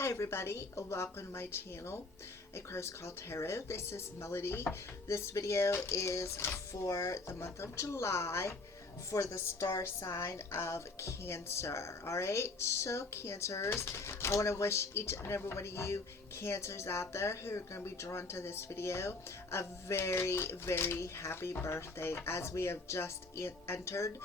Hi everybody, welcome to my channel, A Crow's Call Tarot. This is Melody. This video is for the month of July for the star sign of Cancer. Alright, so Cancers, I want to wish each and every one of you Cancers out there who are going to be drawn to this video a very, very happy birthday, as we have just entered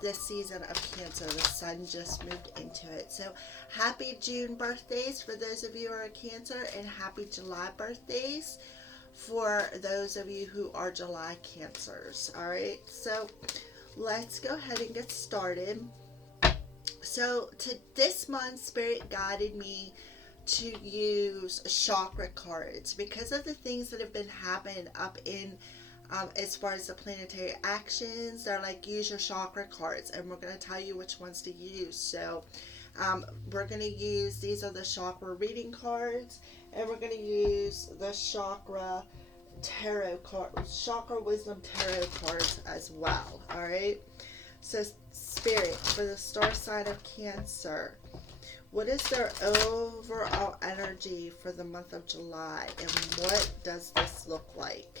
this season of Cancer. The sun just moved into it. So happy June birthdays for those of you who are Cancer, and happy July birthdays for those of you who are July Cancers. Alright, so let's go ahead and get started. So this month, Spirit guided me to use chakra cards because of the things that have been happening up in as far as the planetary actions. They're like, use your chakra cards, and we're going to tell you which ones to use. So we're going to use, these are the chakra reading cards, and we're going to use the chakra tarot cards, chakra wisdom tarot cards as well. All right, so Spirit, for the star sign of Cancer, what is their overall energy for the month of July, and what does this look like?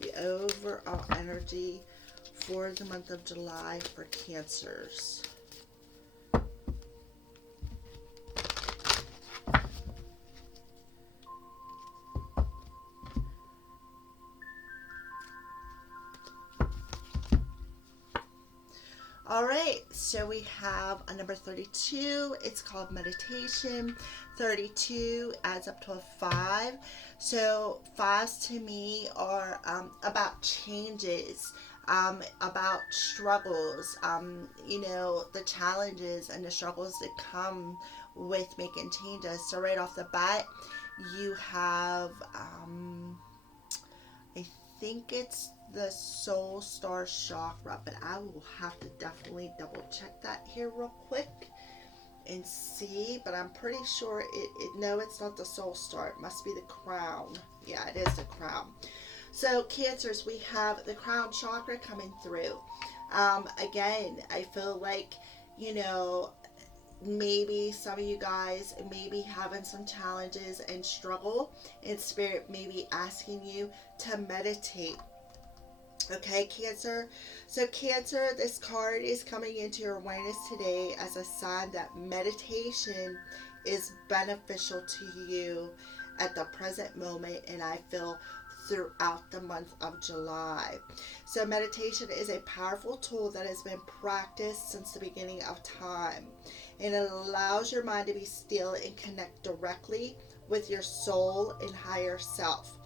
The overall energy for the month of July for Cancers. Alright, so we have a number 32. It's called meditation. 32 adds up to a 5. So 5s to me are about changes, about struggles, the challenges and the struggles that come with making changes. So right off the bat, you have, I think it's the soul star chakra, but I will have to definitely double check that here real quick and see, but I'm pretty sure no, it's not the soul star. It must be the crown. Yeah, it is the crown. So Cancers, we have the crown chakra coming through. Again, I feel like, maybe some of you guys may be having some challenges and struggle, and Spirit may be asking you to meditate. Okay, Cancer. So Cancer, this card is coming into your awareness today as a sign that meditation is beneficial to you at the present moment, and I feel throughout the month of July. So meditation is a powerful tool that has been practiced since the beginning of time, and it allows your mind to be still and connect directly with your soul and higher self.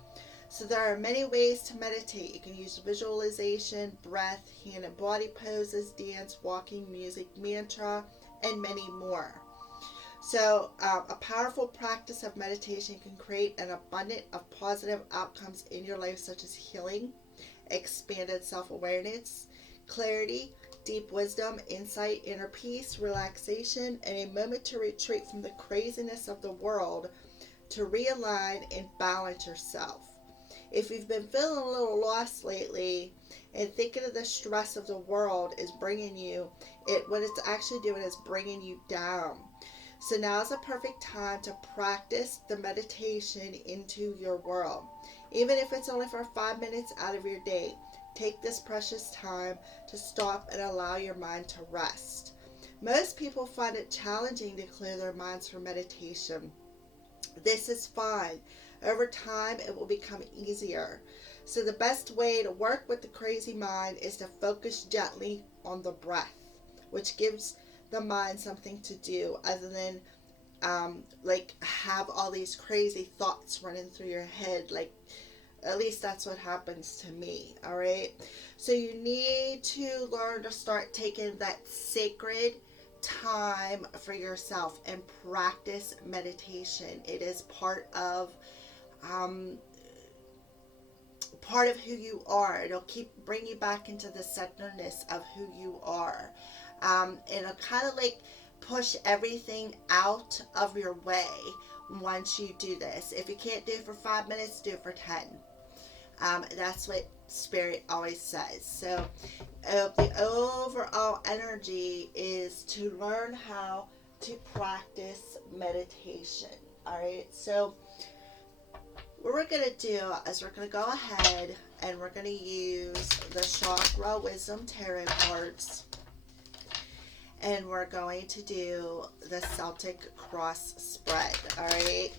So there are many ways to meditate. You can use visualization, breath, hand and body poses, dance, walking, music, mantra, and many more. So a powerful practice of meditation can create an abundance of positive outcomes in your life, such as healing, expanded self-awareness, clarity, deep wisdom, insight, inner peace, relaxation, and a moment to retreat from the craziness of the world to realign and balance yourself. If you've been feeling a little lost lately and thinking of the stress of the world is bringing you, what it's actually doing is bringing you down. So now is a perfect time to practice the meditation into your world. Even if it's only for 5 minutes out of your day, take this precious time to stop and allow your mind to rest. Most people find it challenging to clear their minds for meditation. This is fine. Over time, it will become easier. So the best way to work with the crazy mind is to focus gently on the breath, which gives the mind something to do other than have all these crazy thoughts running through your head. At least that's what happens to me. All right. So you need to learn to start taking that sacred time for yourself and practice meditation. It is part of who you are. It'll bring you back into the centeredness of who you are. It'll kind of push everything out of your way once you do this. If you can't do it for 5 minutes, do it for 10. That's what Spirit always says. So the overall energy is to learn how to practice meditation. All right, so what we're going to do is we're going to go ahead and we're going to use the Chakra Wisdom Tarot cards, and we're going to do the Celtic Cross spread. All right,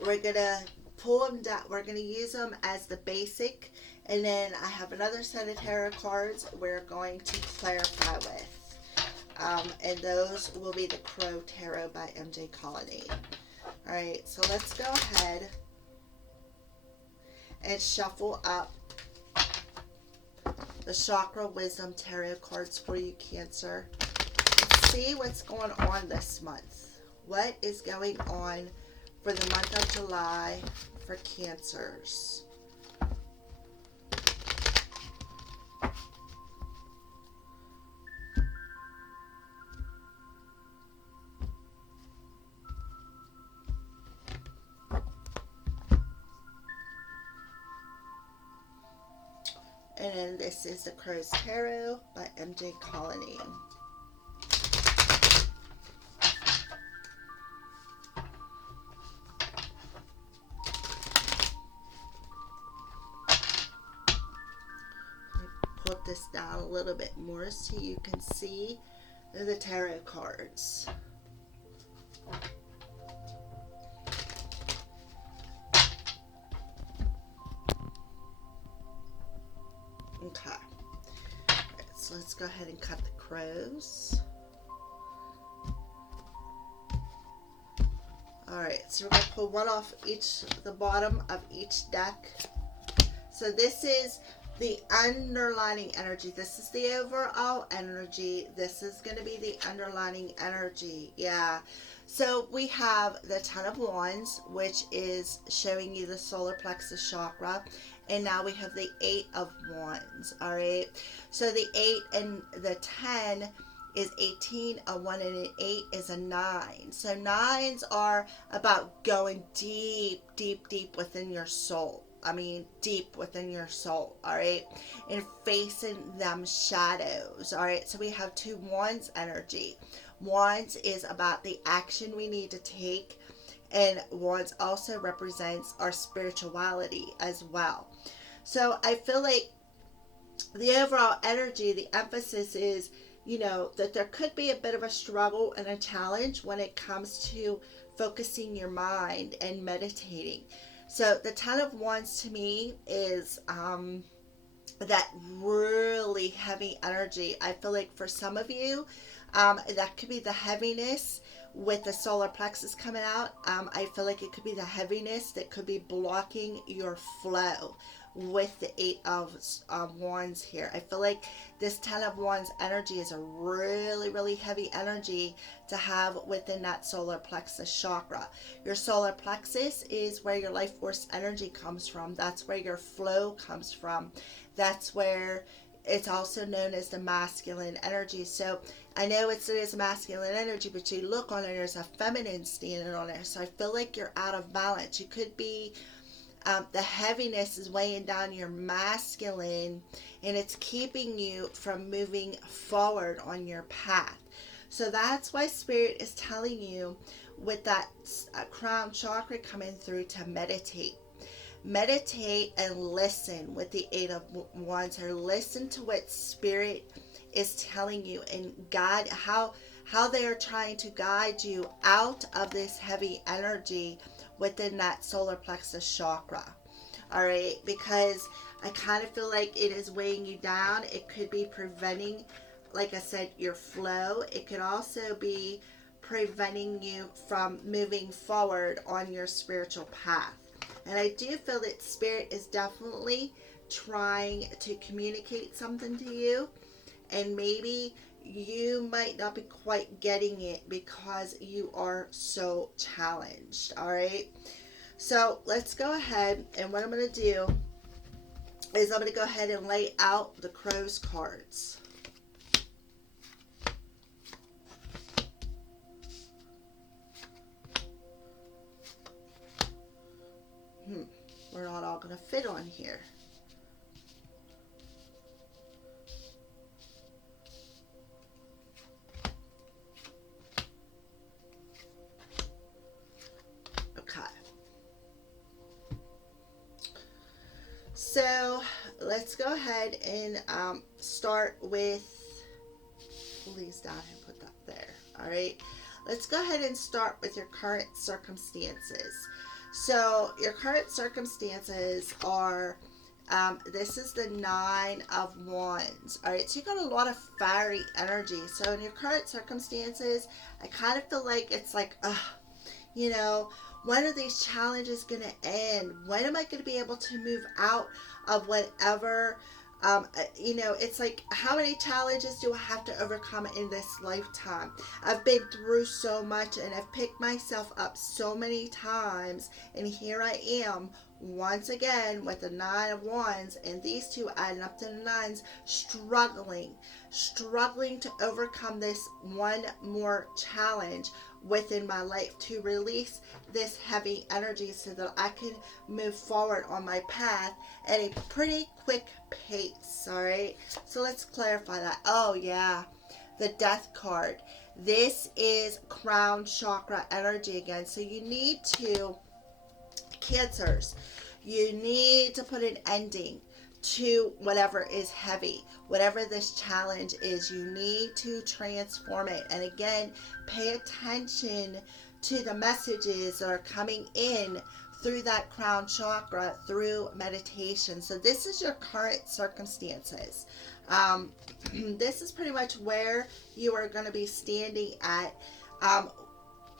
we're going to pull them down. We're going to use them as the basic, and then I have another set of tarot cards we're going to clarify with. And those will be the Crow Tarot by MJ Colony. Alright, so let's go ahead and shuffle up the Chakra Wisdom Tarot cards for you, Cancer. Let's see what's going on this month. What is going on for the month of July for Cancers? And then this is the Crow's Tarot by MJ Colony. Put this down a little bit more so you can see the tarot cards. Okay. All right, so let's go ahead and cut the crows. Alright, so we're going to pull one off the bottom of each deck. So this is the underlining energy. This is the overall energy. This is going to be the underlining energy. Yeah. So we have the Ten of Wands, which is showing you the solar plexus chakra. And now we have the Eight of Wands. All right. So the 8 and the 10 is 18, a 1 and an 8 is a 9. So 9s are about going deep, deep, deep within your soul. I mean, deep within your soul, all right? And facing them shadows, all right? So we have 2 Wands energy. Wands is about the action we need to take, and Wands also represents our spirituality as well. So I feel like the overall energy, the emphasis is, you know, that there could be a bit of a struggle and a challenge when it comes to focusing your mind and meditating. So the Ten of Wands to me is that really heavy energy. I feel like for some of you, that could be the heaviness with the solar plexus coming out. I feel like it could be the heaviness that could be blocking your flow with the 8 of Wands here. I feel like this 10 of Wands energy is a really, really heavy energy to have within that solar plexus chakra. Your solar plexus is where your life force energy comes from. That's where your flow comes from. That's where it's also known as the masculine energy. So I know it is masculine energy, but you look on it, there's a feminine standing on there. So I feel like you're out of balance. You could be the heaviness is weighing down your masculine, and it's keeping you from moving forward on your path. So that's why Spirit is telling you with that crown chakra coming through to meditate. Meditate and listen with the 8 of Wands, or listen to what Spirit is telling you and guide how they are trying to guide you out of this heavy energy within that solar plexus chakra. All right, because I kind of feel like it is weighing you down. It could be preventing, like I said, your flow. It could also be preventing you from moving forward on your spiritual path. And I do feel that Spirit is definitely trying to communicate something to you, and maybe you might not be quite getting it because you are so challenged. All right, so let's go ahead, and what I'm going to do is I'm going to go ahead and lay out the crow's cards. We're not all going to fit on here. let's go ahead and start with, pull these down and put that there. All right. Let's go ahead and start with your current circumstances. So your current circumstances are, this is the 9 of Wands. All right, so you got a lot of fiery energy. So in your current circumstances, I kind of feel like it's like, you know, when are these challenges going to end? When am I going to be able to move out of whatever? You know, it's like, how many challenges do I have to overcome in this lifetime? I've been through so much and I've picked myself up so many times, and here I am once again with the 9 of Wands, and these two adding up to the 9s, struggling to overcome this one more challenge within my life, to release this heavy energy so that I can move forward on my path at a pretty quick pace. All right, so let's clarify that. Oh yeah, the Death card. This is crown chakra energy again. So you need to, Cancers, you need to put an ending to whatever is heavy, whatever this challenge is. You need to transform it. And again, pay attention to the messages that are coming in through that crown chakra, through meditation. So this is your current circumstances. This is pretty much where you are going to be standing at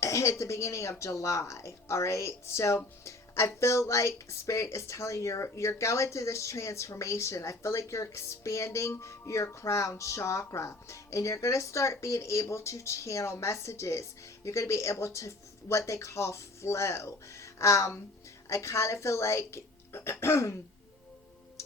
the beginning of July. All right, so I feel like Spirit is telling you you're going through this transformation. I feel like you're expanding your crown chakra, and you're going to start being able to channel messages. You're going to be able to, what they call, flow. I kind of feel like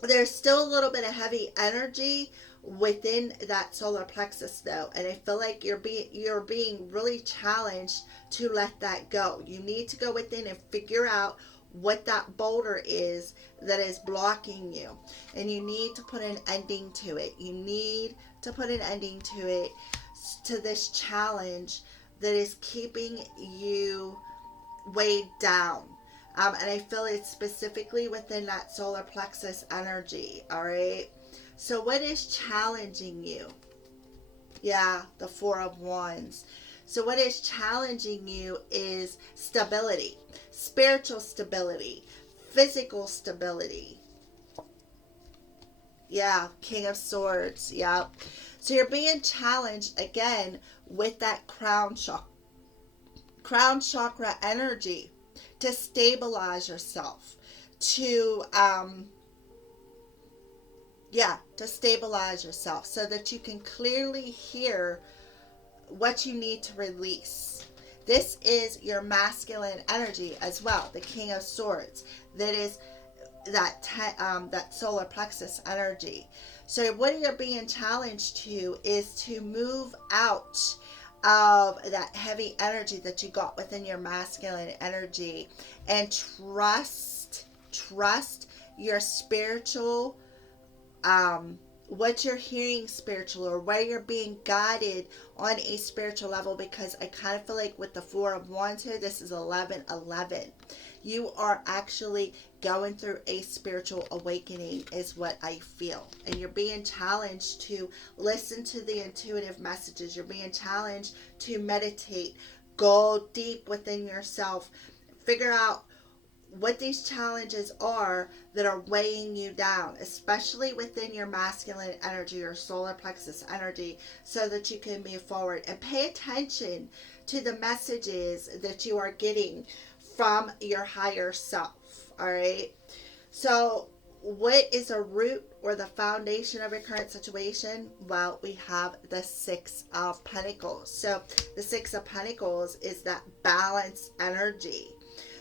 there's still a little bit of heavy energy within that solar plexus though, and I feel like you're being really challenged to let that go. You need to go within and figure out what that boulder is that is blocking you, and you need to put an ending to it. You need to put an ending to it, to this challenge that is keeping you weighed down. And I feel it's specifically within that solar plexus energy. All right, so what is challenging you? Yeah, the 4 of Wands. So what is challenging you is stability, spiritual stability, physical stability. Yeah, King of Swords. Yeah. So you're being challenged again with that crown chakra energy, to stabilize yourself, to stabilize yourself so that you can clearly hear what you need to release. This is your masculine energy as well, the King of Swords. That is that solar plexus energy. So what you're being challenged to is to move out of that heavy energy that you got within your masculine energy, and trust your spiritual, what you're hearing spiritual, or where you're being guided on a spiritual level, because I kind of feel like with the 4 of Wands here, this is 11:11. You are actually going through a spiritual awakening is what I feel. And you're being challenged to listen to the intuitive messages. You're being challenged to meditate, go deep within yourself, figure out what these challenges are that are weighing you down, especially within your masculine energy, your solar plexus energy, so that you can move forward. And pay attention to the messages that you are getting from your higher self. All right, so what is a root or the foundation of your current situation? Well, we have the 6 of Pentacles. So the 6 of Pentacles is that balance energy.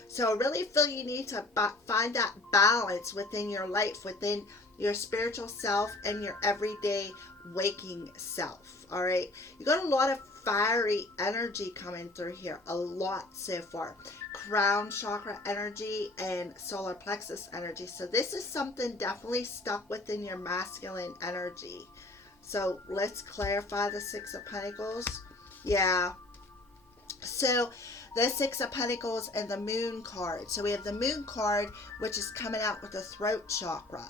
So I really feel you need to find that balance within your life, within your spiritual self and your everyday waking self. All right, you got a lot of fiery energy coming through here, a lot so far. Crown chakra energy and solar plexus energy. So this is something definitely stuck within your masculine energy. So let's clarify the 6 of Pentacles. Yeah. So the 6 of Pentacles and the Moon card. So we have the Moon card, which is coming out with the throat chakra.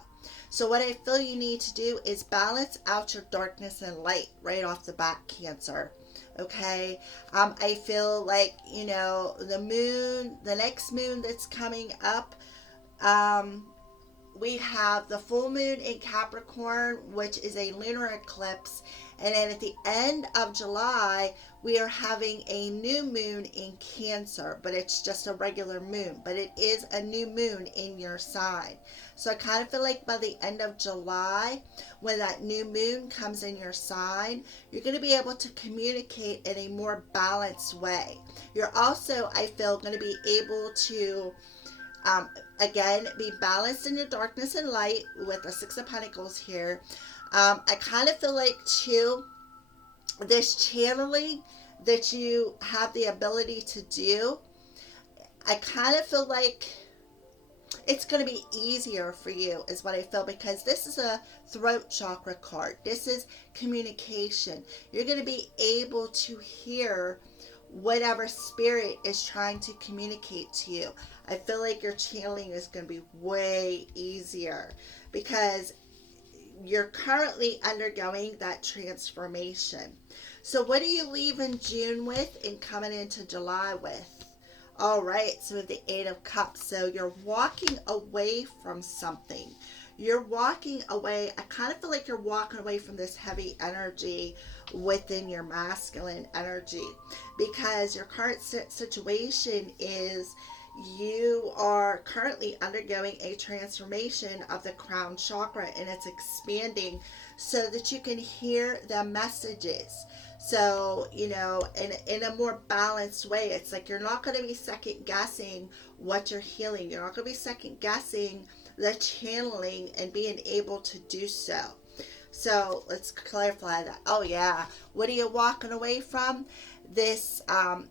So what I feel you need to do is balance out your darkness and light right off the bat, Cancer. Okay. I feel like, the next moon that's coming up, um, we have the full moon in Capricorn, which is a lunar eclipse. And then at the end of July, we are having a new moon in Cancer, but it's just a regular moon, but it is a new moon in your sign. So I kind of feel like by the end of July, when that new moon comes in your sign, you're going to be able to communicate in a more balanced way. You're also, I feel, going to be able to again, be balanced in your darkness and light with the Six of Pentacles here. I kind of feel like, too, this channeling that you have the ability to do, I kind of feel like it's going to be easier for you, is what I feel, because this is a throat chakra card. This is communication. You're going to be able to hear whatever spirit is trying to communicate to you. I feel like your channeling is going to be way easier because you're currently undergoing that transformation. So what do you leave in June with and coming into July with? All right, so with the Eight of Cups, so you're walking away from something. You're walking away. I kind of feel like you're walking away from this heavy energy within your masculine energy, because your current situation is you are currently undergoing a transformation of the crown chakra, and it's expanding so that you can hear the messages. So, in a more balanced way, it's like you're not going to be second guessing what you're healing. You're not going to be second guessing the channeling and being able to do so. So let's clarify that. Oh yeah, what are you walking away from? This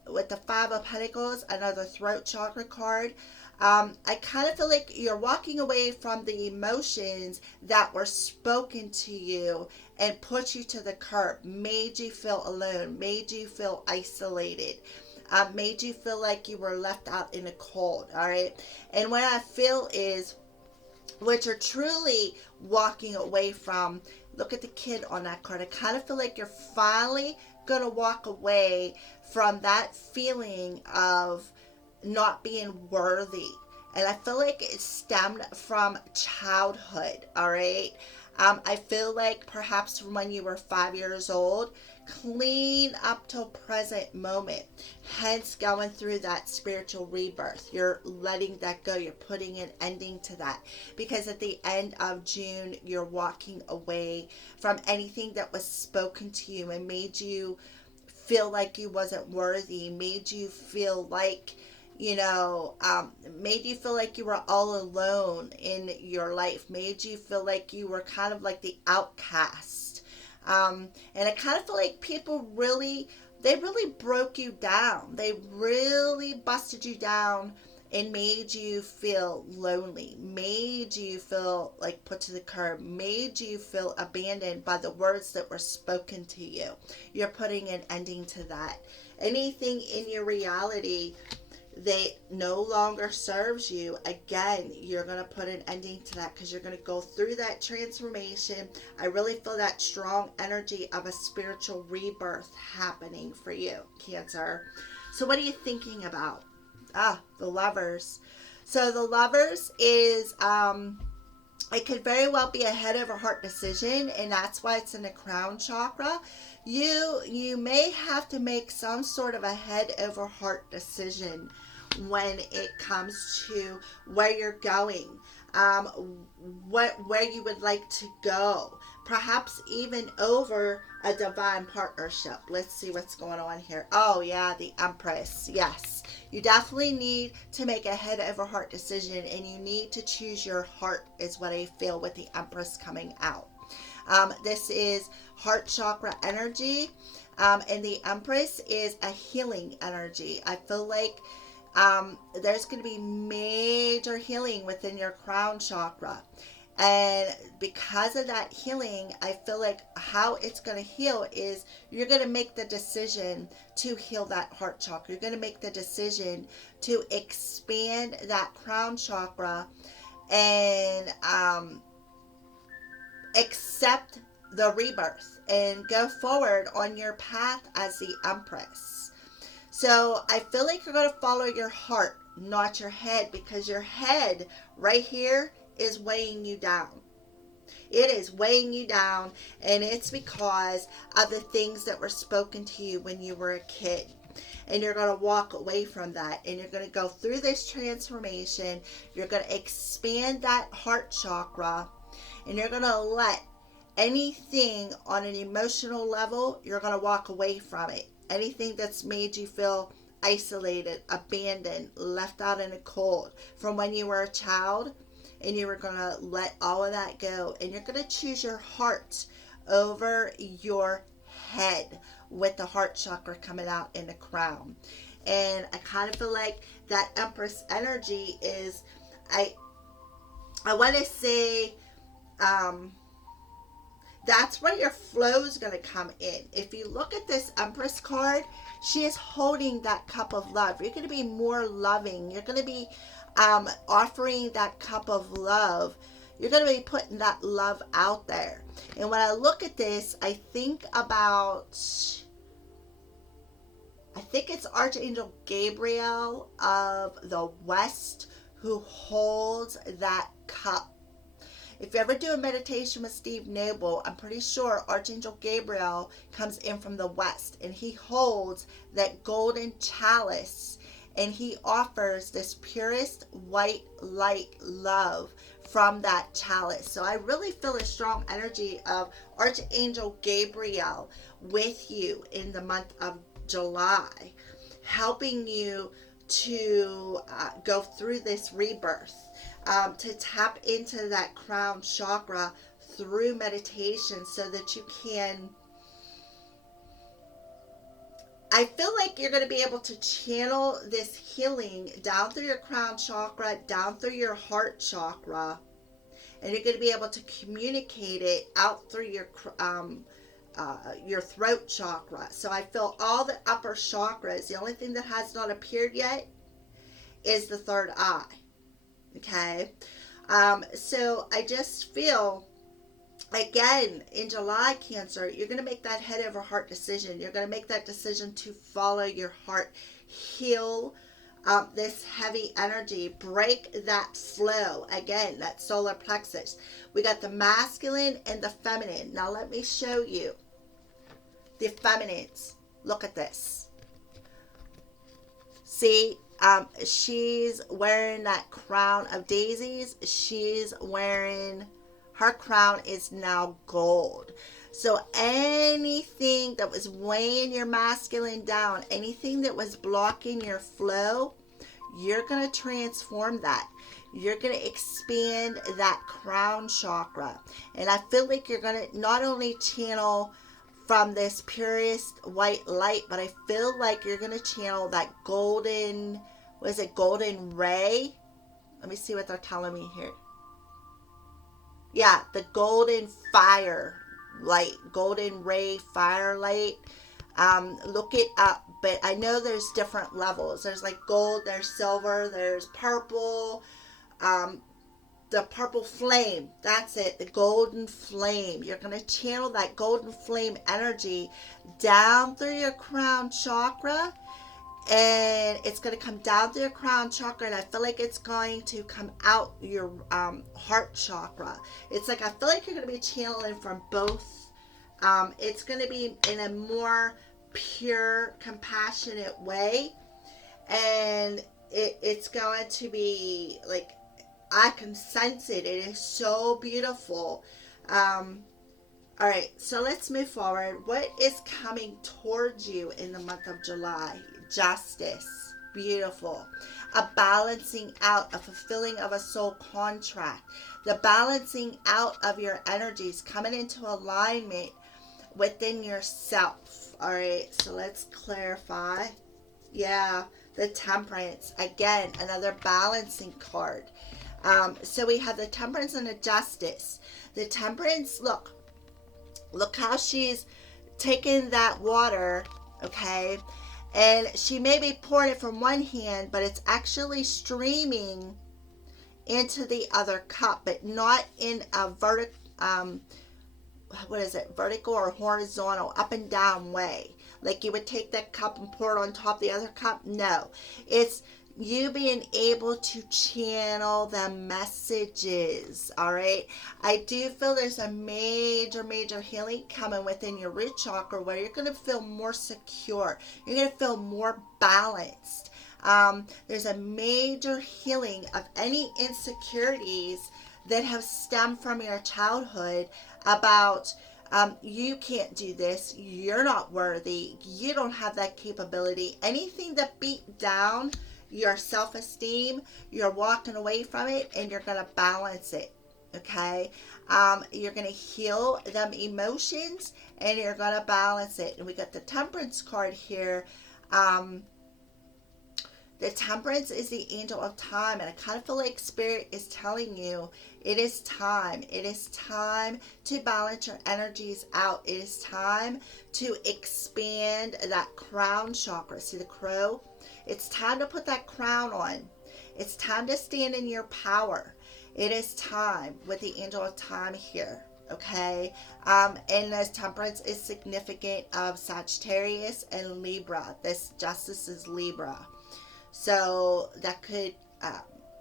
with the Five of Pentacles, another throat chakra card. I kind of feel like you're walking away from the emotions that were spoken to you and put you to the curb, made you feel alone, made you feel isolated, made you feel like you were left out in the cold. All right, and what I feel is what you're truly walking away from. Look at the kid on that card. I kind of feel like you're finally going to walk away from that feeling of not being worthy. And I feel like it stemmed from childhood, all right? I feel like perhaps from when you were 5 years old, clean up till present moment, hence going through that spiritual rebirth. You're letting that go. You're putting an ending to that, because at the end of June, you're walking away from anything that was spoken to you and made you feel like you wasn't worthy, made you feel like made you feel like you were all alone in your life, made you feel like you were kind of like the outcast. And I kind of feel like people they really broke you down. They really busted you down and made you feel lonely, made you feel like put to the curb, made you feel abandoned by the words that were spoken to you. You're putting an ending to that. Anything in your reality that no longer serves you, again, you're going to put an ending to that, because you're going to go through that transformation. I really feel that strong energy of a spiritual rebirth happening for you, Cancer. So what are you thinking about? The Lovers. So the Lovers is it could very well be a head over heart decision, and that's why it's in the crown chakra. You may have to make some sort of a head over heart decision when it comes to where you're going, where you would like to go, perhaps even over a divine partnership. Let's see what's going on here. Oh yeah, the Empress. Yes, you definitely need to make a head over heart decision, and you need to choose your heart, is what I feel with the Empress coming out. This is heart chakra energy, and the Empress is a healing energy. I feel like there's going to be major healing within your crown chakra. And because of that healing, I feel like how it's going to heal is you're going to make the decision to heal that heart chakra. You're going to make the decision to expand that crown chakra and accept the rebirth and go forward on your path as the Empress. So I feel like you're going to follow your heart, not your head, because your head right here is weighing you down. It is weighing you down, and it's because of the things that were spoken to you when you were a kid. And you're going to walk away from that, and you're going to go through this transformation. You're going to expand that heart chakra, and you're going to let anything on an emotional level, you're going to walk away from it. Anything that's made you feel isolated, abandoned, left out in the cold from when you were a child, and you were going to let all of that go, and you're going to choose your heart over your head, with the heart chakra coming out in the crown. And I kind of feel like that Empress energy is, I want to say, that's where your flow is going to come in. If you look at this Empress card, she is holding that cup of love. You're going to be more loving. You're going to be offering that cup of love. You're going to be putting that love out there. And when I look at this, I think it's Archangel Gabriel of the West who holds that cup. If you ever do a meditation with Steve Noble, I'm pretty sure Archangel Gabriel comes in from the West, and he holds that golden chalice, and he offers this purest white light love from that chalice. So I really feel a strong energy of Archangel Gabriel with you in the month of July, helping you to go through this rebirth, to tap into that crown chakra through meditation, so that you can, I feel like you're going to be able to channel this healing down through your crown chakra, down through your heart chakra, and you're going to be able to communicate it out through your throat chakra. So I feel all the upper chakras. The only thing that has not appeared yet is the third eye. Okay? So I just feel, again, in July, Cancer, you're going to make that head over heart decision. You're going to make that decision to follow your heart, heal this heavy energy, break that flow. Again, that solar plexus. We got the masculine and the feminine. Now let me show you the feminines. Look at this. See, she's wearing that crown of daisies. She's wearing, her crown is now gold. So anything that was weighing your masculine down, anything that was blocking your flow, you're going to transform that. You're going to expand that crown chakra. And I feel like you're going to not only channel from this purest white light, but I feel like you're going to channel that golden, what is it, golden ray? Let me see what they're telling me here. Yeah, the golden fire light, golden ray firelight. Look it up, but I know there's different levels. There's like gold, there's silver, there's purple, the purple flame. That's it, the golden flame. You're going to channel that golden flame energy down through your crown chakra, and it's going to come down through your crown chakra, and I feel like it's going to come out your heart chakra. It's like, I feel like you're going to be channeling from both. It's going to be in a more pure, compassionate way, and it's going to be like, I can sense it. It is so beautiful. All right, so let's move forward. What is coming towards you in the month of July? Justice. Beautiful. A balancing out, a fulfilling of a soul contract. The balancing out of your energies, coming into alignment within yourself. All right, so let's clarify. Yeah, the Temperance. Again, another balancing card. So we have the Temperance and the Justice. The Temperance, look how she's taking that water, okay, and she may be pouring it from one hand, but it's actually streaming into the other cup, but not in a what is it, vertical or horizontal, up and down way. Like you would take that cup and pour it on top of the other cup. No, it's you being able to channel the messages. All right. I do feel there's a major healing coming within your root chakra where you're going to feel more secure. You're going to feel more balanced. There's a major healing of any insecurities that have stemmed from your childhood about you can't do this, you're not worthy, you don't have that capability. Anything that beat down your self-esteem, you're walking away from it and you're going to balance it. Okay, you're going to heal them emotions and you're going to balance it. And we got the Temperance card here. The Temperance is the angel of time, and I kind of feel like Spirit is telling you it is time. It is time to balance your energies out. It is time to expand that crown chakra. See the crow? It's time to put that crown on. It's time to stand in your power. It is time with the angel of time here. Okay, and this Temperance is significant of Sagittarius and Libra. This Justice is Libra. So that could,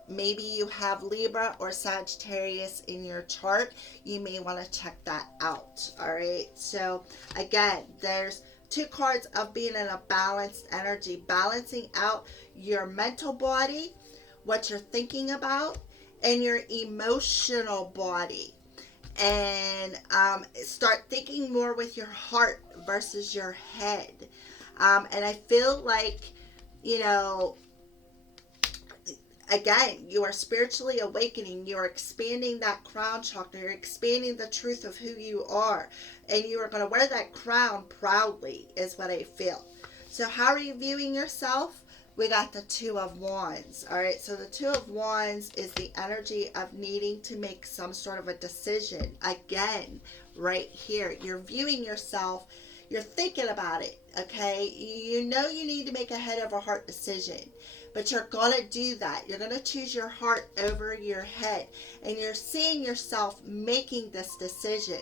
maybe you have Libra or Sagittarius in your chart. You may want to check that out. All right. So again, there's two cards of being in a balanced energy, balancing out your mental body, what you're thinking about, and your emotional body. And start thinking more with your heart versus your head. And I feel like, you know, again, you are spiritually awakening. You are expanding that crown chakra. You're expanding the truth of who you are. And you are going to wear that crown proudly, is what I feel. So how are you viewing yourself? We got the Two of Wands. All right, so the Two of Wands is the energy of needing to make some sort of a decision. Again, right here, you're viewing yourself. You're thinking about it, okay? You know you need to make a head over heart decision, but you're going to do that. You're going to choose your heart over your head, and you're seeing yourself making this decision.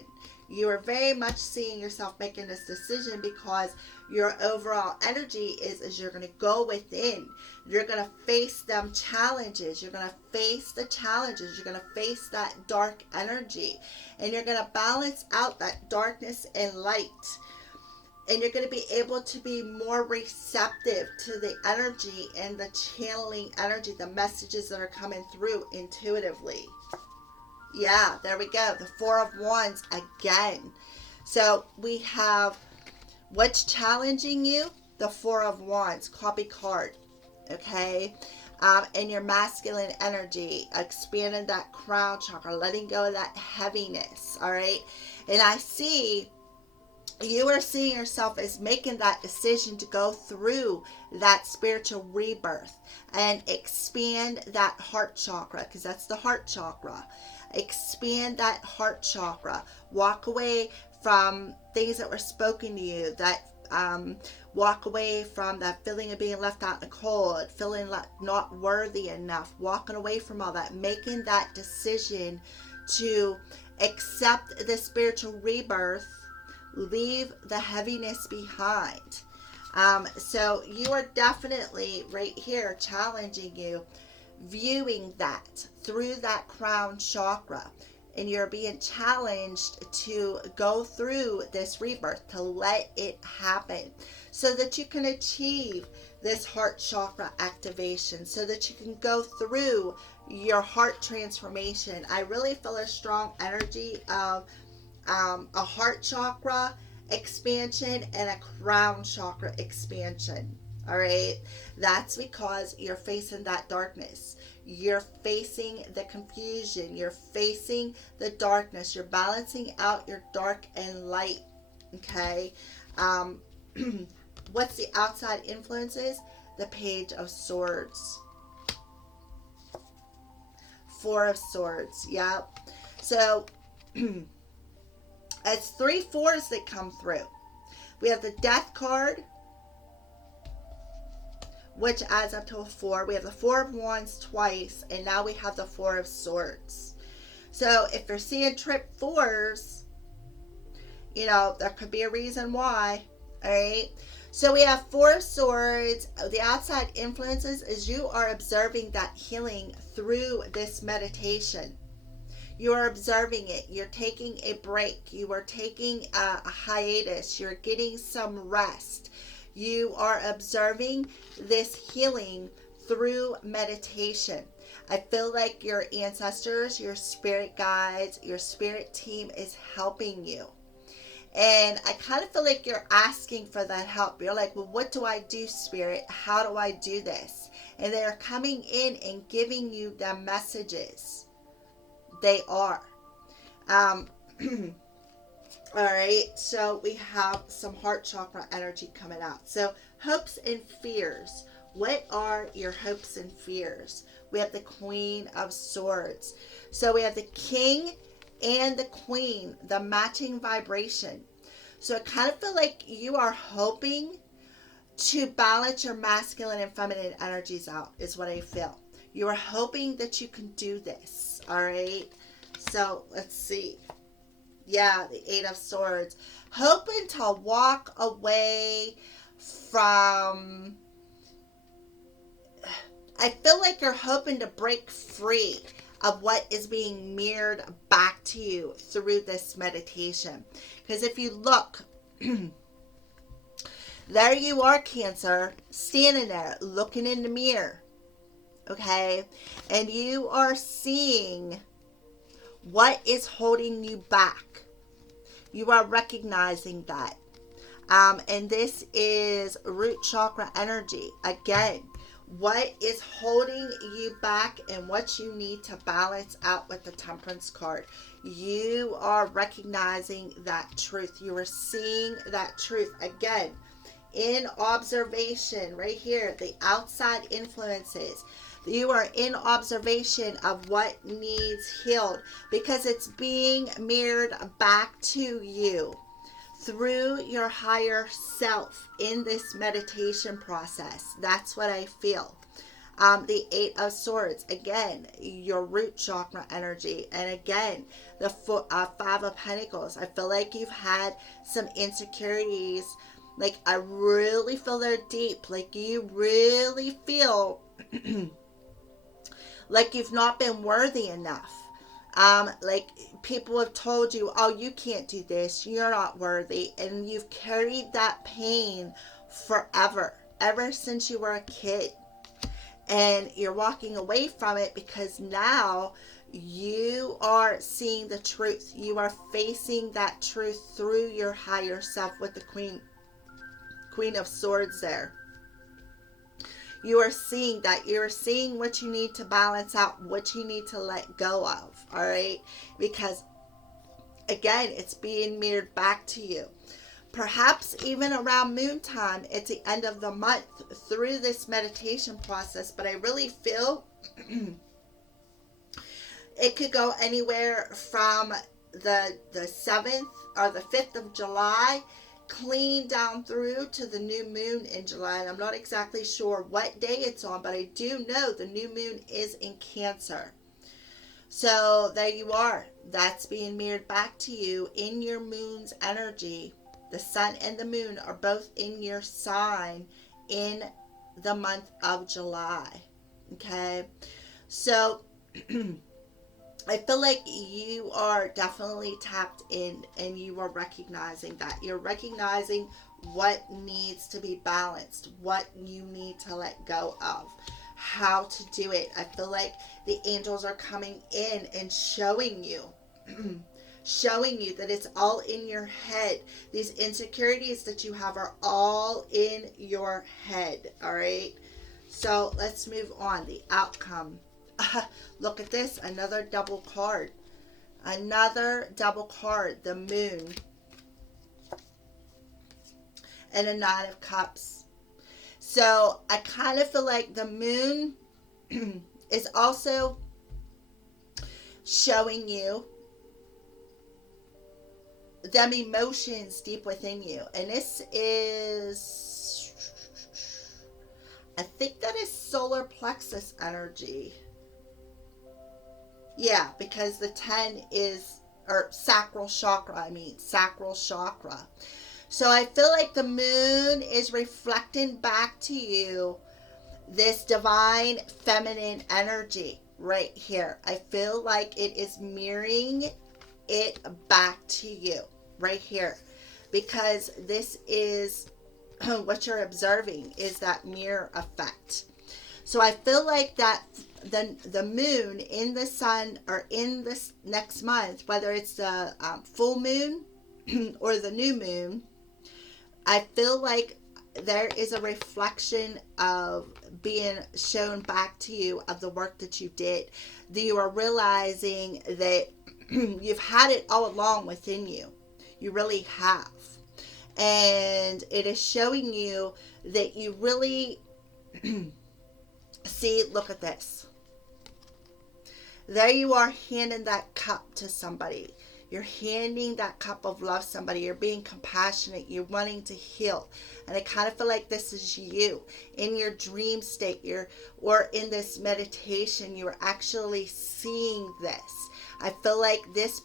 You are very much seeing yourself making this decision because your overall energy is you're going to go within. You're going to face them challenges. You're going to face the challenges. You're going to face that dark energy, and you're going to balance out that darkness and light. And you're going to be able to be more receptive to the energy and the channeling energy, the messages that are coming through intuitively. Yeah, there we go. The Four of Wands again. So we have what's challenging you? The Four of Wands, copy card. Okay? And your masculine energy, expanding that crown chakra, letting go of that heaviness. All right? And I see you are seeing yourself as making that decision to go through that spiritual rebirth and expand that heart chakra, because that's the heart chakra. Expand that heart chakra. Walk away from things that were spoken to you, that walk away from that feeling of being left out in the cold, feeling like not worthy enough, walking away from all that, making that decision to accept the spiritual rebirth. Leave the heaviness behind. So you are definitely right here challenging you, viewing that through that crown chakra. And you're being challenged to go through this rebirth, to let it happen so that you can achieve this heart chakra activation, so that you can go through your heart transformation. I really feel a strong energy of a heart chakra expansion and a crown chakra expansion. All right, that's because you're facing that darkness, you're facing the confusion, you're facing the darkness, you're balancing out your dark and light. Okay, what's the outside influences? The Page of Swords, Four of Swords. Yep. So it's 3 4s that come through. We have the Death card, which adds up to a 4. We have the Four of Wands twice, and now we have the Four of Swords. So if you're seeing trip 4s, There could be a reason why. All right. So we have Four of Swords. The outside influences is you are observing that healing through this meditation. You are observing it. You're taking a break. You are taking a hiatus. You're getting some rest. You are observing this healing through meditation. I feel like your ancestors, your spirit guides, your spirit team is helping you. And I kind of feel like you're asking for that help. You're like, well, what do I do, Spirit? How do I do this? And they're coming in and giving you the messages. They are. All right. So we have some heart chakra energy coming out. So hopes and fears. What are your hopes and fears? We have the Queen of Swords. So we have the King and the Queen, the matching vibration. So I kind of feel like you are hoping to balance your masculine and feminine energies out, is what I feel. You are hoping that you can do this. All right. So let's see. Yeah, the Eight of Swords. Hoping to walk away from... I feel like you're hoping to break free of what is being mirrored back to you through this meditation. Because if you look, there you are, Cancer, standing there looking in the mirror. Okay? And you are seeing what is holding you back. You are recognizing that. And this is root chakra energy. Again, what is holding you back and what you need to balance out with the Temperance card. You are recognizing that truth. You are seeing that truth. Again, in observation, right here, the outside influences. You are in observation of what needs healed because it's being mirrored back to you through your higher self in this meditation process. That's what I feel. The Eight of Swords, again, your root chakra energy. And again, the Five of Pentacles. I feel like you've had some insecurities. Like, I really feel they're deep. Like, you really feel like you've not been worthy enough. Like people have told you, oh, you can't do this, you're not worthy, and you've carried that pain forever, ever since you were a kid, and you're walking away from it because now you are seeing the truth. You are facing that truth through your higher self with the Queen of Swords there. You are seeing that. You're seeing what you need to balance out, what you need to let go of, all right? Because, again, it's being mirrored back to you. Perhaps even around moon time at the end of the month through this meditation process, but I really feel it could go anywhere from the 7th or the 5th of July clean down through to the new moon in July. And I'm not exactly sure what day it's on, but I do know the new moon is in Cancer. So there you are. That's being mirrored back to you in your moon's energy. The sun and the moon are both in your sign in the month of July. Okay? So I feel like you are definitely tapped in and you are recognizing that. You're recognizing what needs to be balanced, what you need to let go of, how to do it. I feel like the angels are coming in and showing you, showing you that it's all in your head. These insecurities that you have are all in your head, all right? So let's move on. The outcome. Look at this, another double card. Another double card, the moon. And a Nine of Cups. So I kind of feel like the moon is also showing you them emotions deep within you. And this is, I think that is solar plexus energy. Yeah, because the 10 is or sacral chakra, sacral chakra. So I feel like the moon is reflecting back to you this divine feminine energy right here. I feel like it is mirroring it back to you right here, because this is what you're observing is that mirror effect. So I feel like that the moon in the sun, or in this next month, whether it's the full moon or the new moon, I feel like there is a reflection of being shown back to you of the work that you did. That you are realizing that you've had it all along within you. You really have. And it is showing you that you really see, look at this. There you are, handing that cup to somebody. You're handing that cup of love to somebody. You're being compassionate. You're wanting to heal. And I kind of feel like this is you in your dream state. Or in this meditation, you're actually seeing this. I feel like this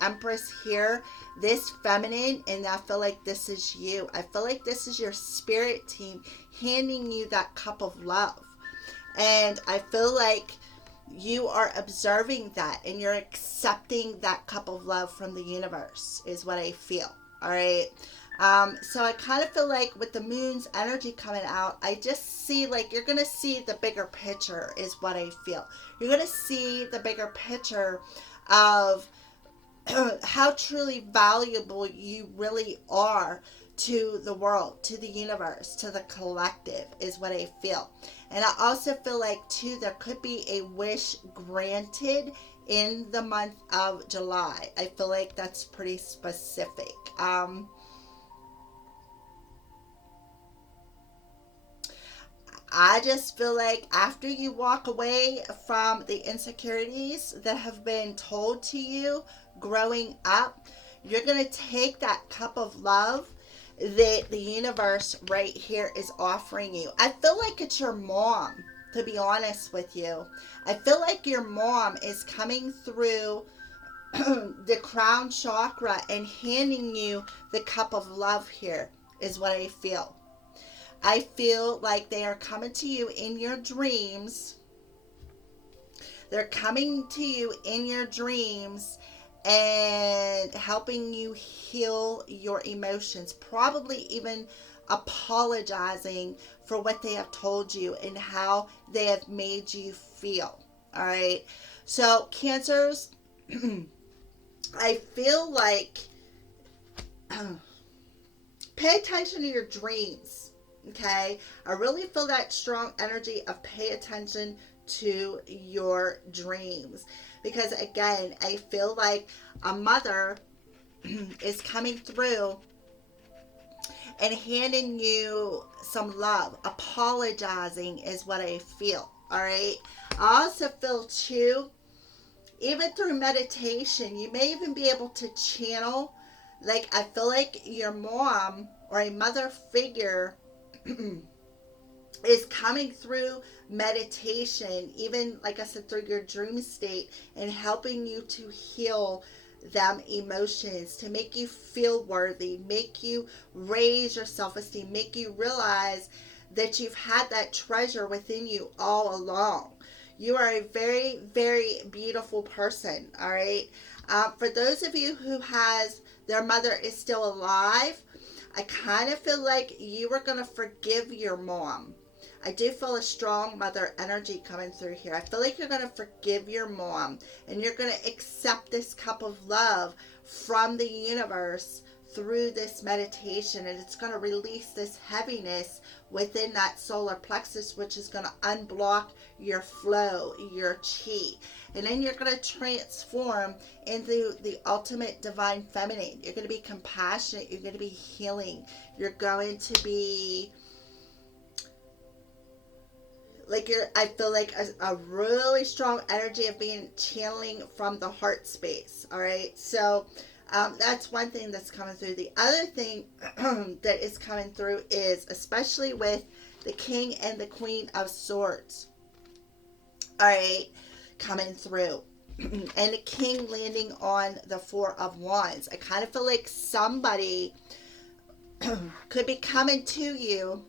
Empress here, this feminine, and I feel like this is you. I feel like this is your spirit team handing you that cup of love. And I feel like you are observing that and you're accepting that cup of love from the universe is what I feel. All right. So I kind of feel like with the moon's energy coming out, I just see like you're going to see the bigger picture is what I feel. You're going to see the bigger picture of how truly valuable you really are to the world, to the universe, to the collective is what I feel. And I also feel like too there could be a wish granted in the month of July. I feel like that's pretty specific. I just feel like after you walk away from the insecurities that have been told to you growing up, you're going to take that cup of love that the universe right here is offering you. I feel like it's your mom, to be honest with you. I feel like your mom is coming through the crown chakra and handing you the cup of love here is what I feel. I feel like they are coming to you in your dreams. They're coming to you in your dreams and helping you heal your emotions, probably even apologizing for what they have told you and how they have made you feel. All right. So Cancers, I feel like pay attention to your dreams. Okay. I really feel that strong energy of pay attention to your dreams, because again, I feel like a mother is coming through and handing you some love. Apologizing is what I feel. All right. I also feel too, even through meditation, you may even be able to channel, like I feel like your mom or a mother figure is coming through meditation, even like I said, through your dream state, and helping you to heal them emotions, to make you feel worthy, make you raise your self-esteem, make you realize that you've had that treasure within you all along. You are a very, very beautiful person. All right. For those of you who has their mother is still alive, I kind of feel like you are going to forgive your mom. I do feel a strong mother energy coming through here. I feel like you're going to forgive your mom and you're going to accept this cup of love from the universe through this meditation, and it's going to release this heaviness within that solar plexus, which is going to unblock your flow, your chi. And then you're going to transform into the ultimate divine feminine. You're going to be compassionate. You're going to be healing. You're going to be like I feel like a really strong energy of being channeling from the heart space. All right. So that's one thing that's coming through. The other thing that is coming through is, especially with the King and the Queen of Swords. All right. Coming through. and the king landing on the Four of Wands. I kind of feel like somebody could be coming to you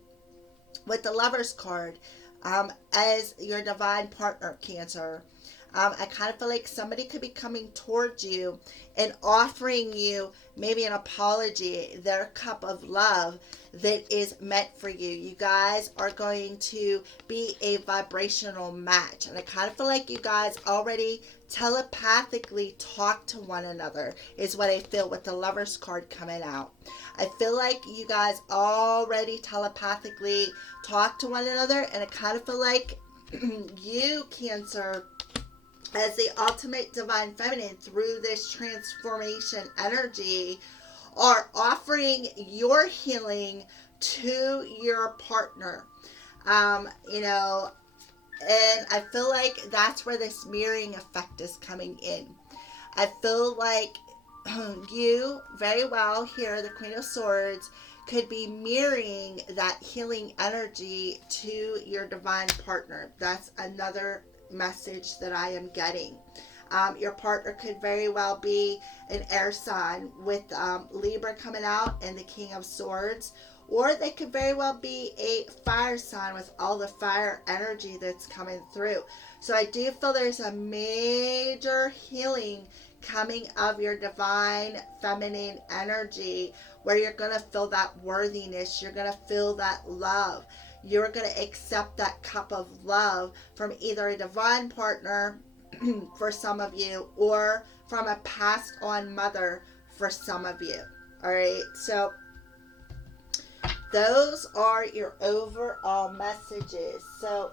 with the Lover's card as your divine partner, Cancer. I kind of feel like somebody could be coming towards you and offering you maybe an apology, their cup of love that is meant for you. You guys are going to be a vibrational match. And I kind of feel like you guys already telepathically talk to one another, is what I feel with the Lover's card coming out. I feel like you guys already telepathically talk to one another, and I kind of feel like you, Cancer, as the ultimate divine feminine through this transformation energy, are offering your healing to your partner. You know, and I feel like that's where this mirroring effect is coming in. I feel like you very well here, the Queen of Swords, could be mirroring that healing energy to your divine partner. That's another message that I am getting. Your partner could very well be an air sign with Libra coming out and the King of Swords, or they could very well be a fire sign with all the fire energy that's coming through. So I do feel there's a major healing coming of your divine feminine energy, where you're going to feel that worthiness, you're going to feel that love. You're going to accept that cup of love from either a divine partner for some of you, or from a passed on mother for some of you. All right. So those are your overall messages. So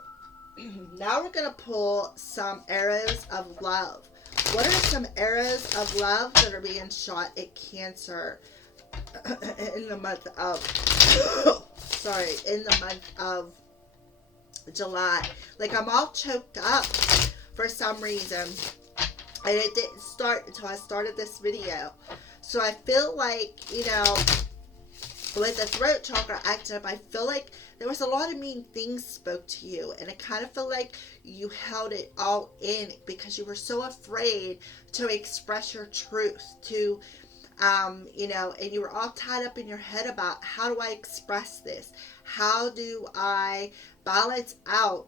now we're going to pull some arrows of love. What are some arrows of love that are being shot at Cancer in the month of in the month of July? Like, I'm all choked up for some reason, and it didn't start until I started this video. So I feel like, you know, with the throat chakra acting up, I feel like there was a lot of mean things spoke to you, and I kind of feel like you held it all in because you were so afraid to express your truth, to you know, and you were all tied up in your head about, how do I express this? How do I balance out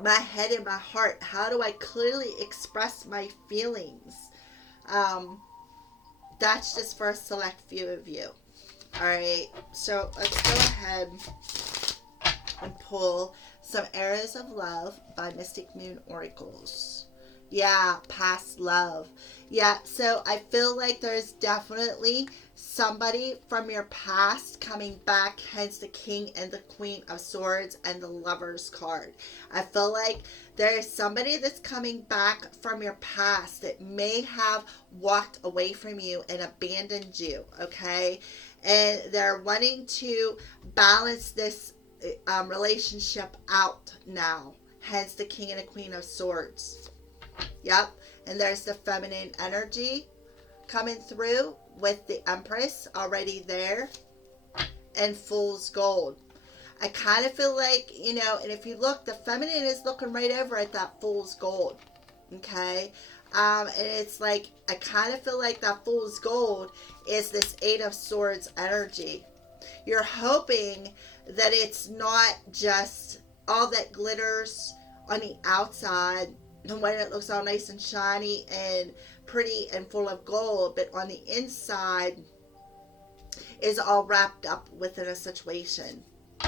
my head and my heart? How do I clearly express my feelings? That's just for a select few of you. All right, so let's go ahead and pull some arrows of love by Mystic Moon Oracles. Yeah, past love. Yeah, so I feel like there's definitely somebody from your past coming back, hence the King and the Queen of Swords and the Lover's card. I feel like there's somebody that's coming back from your past that may have walked away from you and abandoned you, okay? And they're wanting to balance this relationship out now, hence the King and the Queen of Swords. Yep, and there's the feminine energy coming through with the Empress already there, and Fool's Gold. I kind of feel like, you know, and if you look, the feminine is looking right over at that Fool's Gold, okay? And it's like, I kind of feel like that Fool's Gold is this Eight of Swords energy. You're hoping that it's not just all that glitters on the outside, when it looks all nice and shiny and pretty and full of gold, but on the inside is all wrapped up within a situation.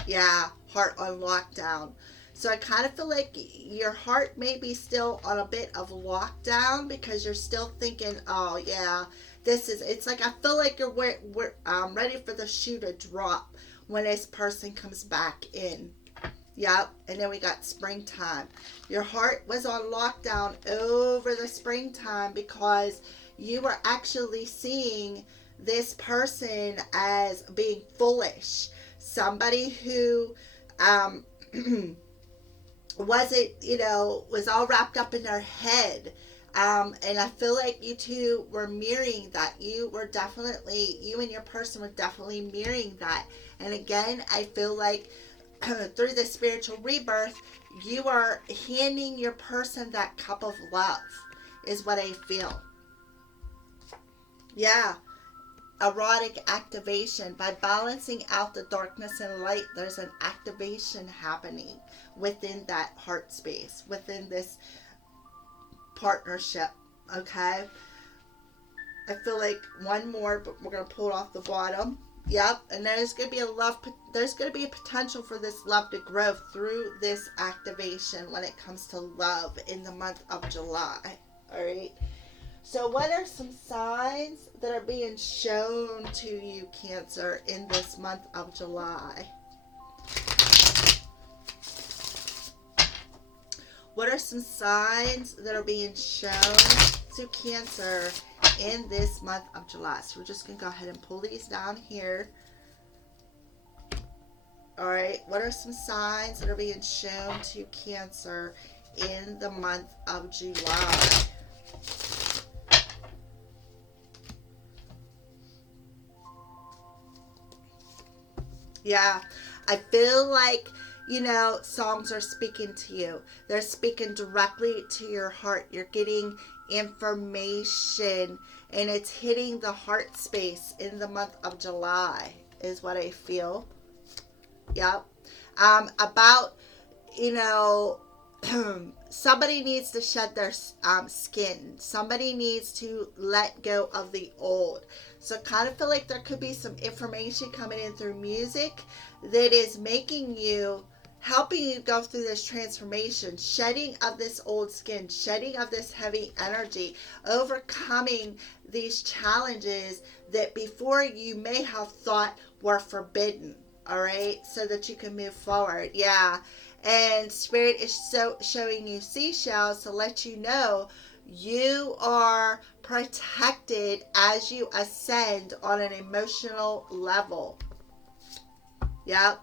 Yeah, heart on lockdown. So I kind of feel like your heart may be still on a bit of lockdown because you're still thinking, oh yeah, this is, it's like I feel like you're ready for the shoe to drop when this person comes back in. Yep, and then we got springtime. Your heart was on lockdown over the springtime because you were actually seeing this person as being foolish. Somebody who wasn't, you know, was all wrapped up in their head. And I feel like you two were mirroring that. You and your person were definitely mirroring that. And again, I feel like through the spiritual rebirth, you are handing your person that cup of love. is what I feel. Yeah. Erotic activation. By balancing out the darkness and light, there's an activation happening within that heart space, within this partnership. Okay. I feel like one more, but we're going to pull it off the bottom. Yep. And there's going to be there's going to be a potential for this love to grow through this activation when it comes to love in the month of July. All right. So what are some signs that are being shown to you, Cancer, in this month of July? What are some signs that are being shown to Cancer in this month of July? So we're just going to go ahead and pull these down here. All right. What are some signs that are being shown to Cancer in the month of July? Yeah, I feel like, songs are speaking to you. They're speaking directly to your heart. You're getting information and it's hitting the heart space in the month of July is what I feel. Yep. About, somebody needs to shed their skin. Somebody needs to let go of the old. So I kind of feel like there could be some information coming in through music that is helping you go through this transformation, shedding of this old skin, shedding of this heavy energy, overcoming these challenges that before you may have thought were forbidden. All right, so that you can move forward. Yeah. And Spirit is showing you seashells to let you know you are protected as you ascend on an emotional level. Yep.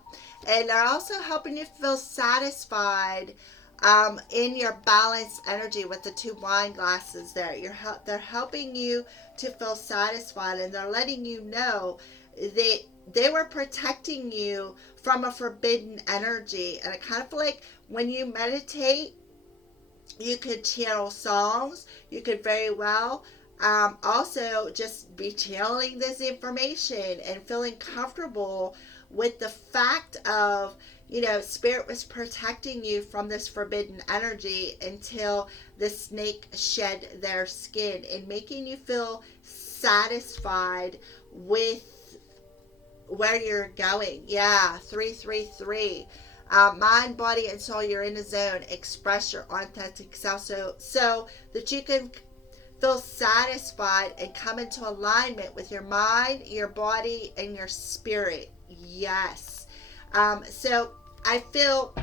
And they're also helping you feel satisfied in your balanced energy with the 2 wine glasses there. They're helping you to feel satisfied, and they're letting you know that they were protecting you from a forbidden energy. And I kind of feel like when you meditate, you could channel songs. You could very well also just be channeling this information and feeling comfortable with the fact of, Spirit was protecting you from this forbidden energy until the snake shed their skin, and making you feel satisfied with where you're going. Yeah, 333. Mind, body, and soul, you're in the zone. Express your authentic self so that you can feel satisfied and come into alignment with your mind, your body, and your spirit. Yes. So I feel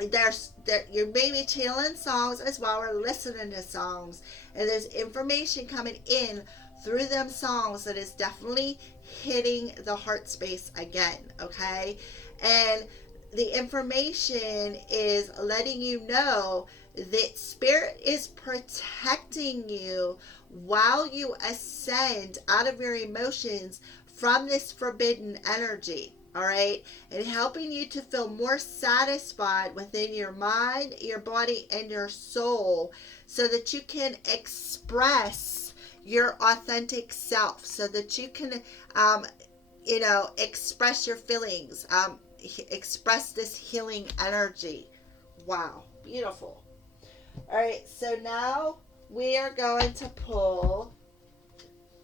you're maybe channeling songs as well, or listening to songs, and there's information coming in through them songs that is definitely hitting the heart space again. Okay. And the information is letting you know that Spirit is protecting you while you ascend out of your emotions from this forbidden energy. All right. And helping you to feel more satisfied within your mind, your body, and your soul, so that you can express your authentic self, so that you can, express your feelings, express this healing energy. Wow. Beautiful. All right. So now we are going to pull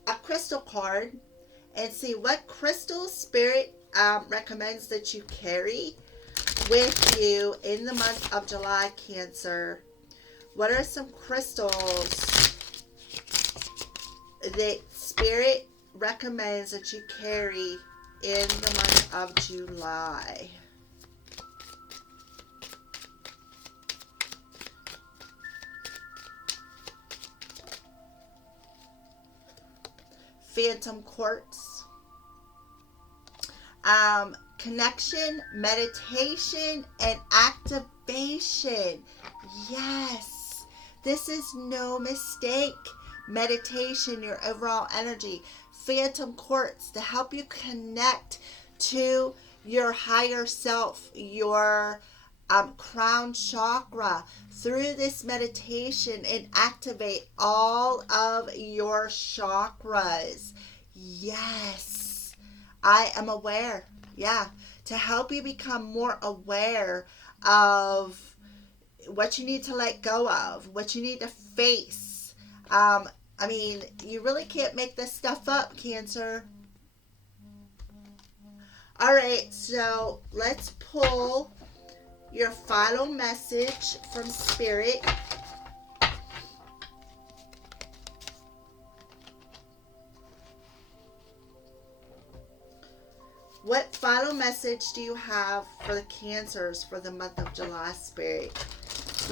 a crystal card and see what crystal Spirit recommends that you carry with you in the month of July, Cancer. What are some crystals that Spirit recommends that you carry in the month of July? Phantom quartz. Connection, meditation, and activation. Yes, this is no mistake. Meditation, your overall energy. Phantom quartz to help you connect to your higher self, your crown chakra through this meditation and activate all of your chakras. Yes, I am aware. Yeah, to help you become more aware of what you need to let go of, what you need to face. I mean, you really can't make this stuff up, Cancer. All right, so let's pull your final message from Spirit. What final message do you have for the Cancers for the month of July, Spirit?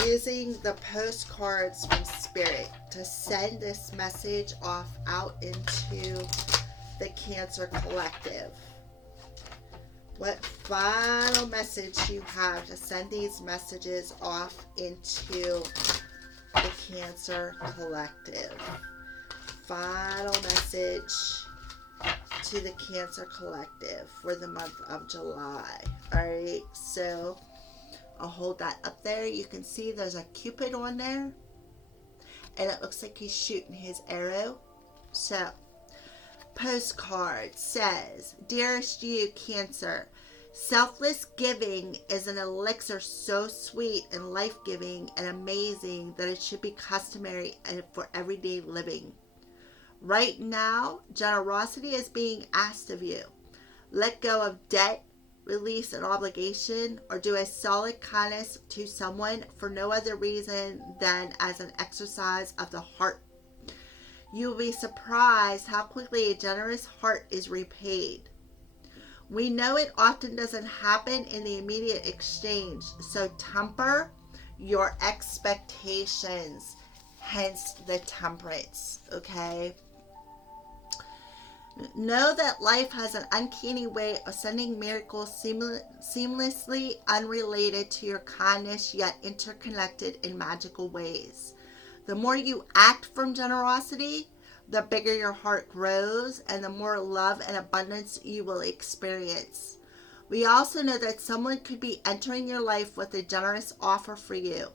Using the postcards from Spirit to send this message off out into the Cancer Collective. What final message do you have to send these messages off into the Cancer Collective? Final message to the Cancer Collective for the month of July. Alright, so I'll hold that up there. You can see there's a Cupid on there, and it looks like he's shooting his arrow. So, postcard says, Dearest you, Cancer, selfless giving is an elixir so sweet and life-giving and amazing that it should be customary for everyday living. Right now, generosity is being asked of you. Let go of debt, release an obligation, or do a solid kindness to someone for no other reason than as an exercise of the heart. You will be surprised how quickly a generous heart is repaid. We know it often doesn't happen in the immediate exchange, so temper your expectations, hence the temperance, okay? Know that life has an uncanny way of sending miracles seamlessly unrelated to your kindness, yet interconnected in magical ways. The more you act from generosity, the bigger your heart grows and the more love and abundance you will experience. We also know that someone could be entering your life with a generous offer for you.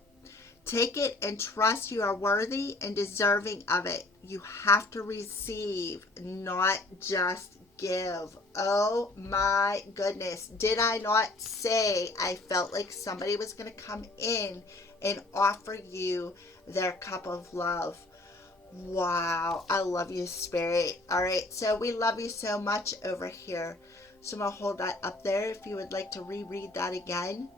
Take it and trust you are worthy and deserving of it. You have to receive, not just give. Oh my goodness. Did I not say I felt like somebody was going to come in and offer you their cup of love? Wow. I love you, Spirit. All right. So we love you so much over here. So I'm going to hold that up there if you would like to reread that again.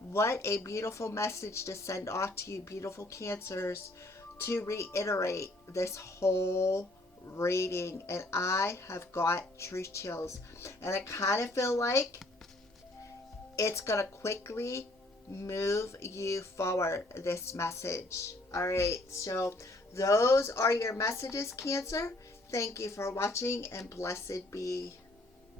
What a beautiful message to send off to you, beautiful Cancers, to reiterate this whole reading. And I have got truth chills. And I kind of feel like it's going to quickly move you forward, this message. All right. So those are your messages, Cancer. Thank you for watching, and blessed be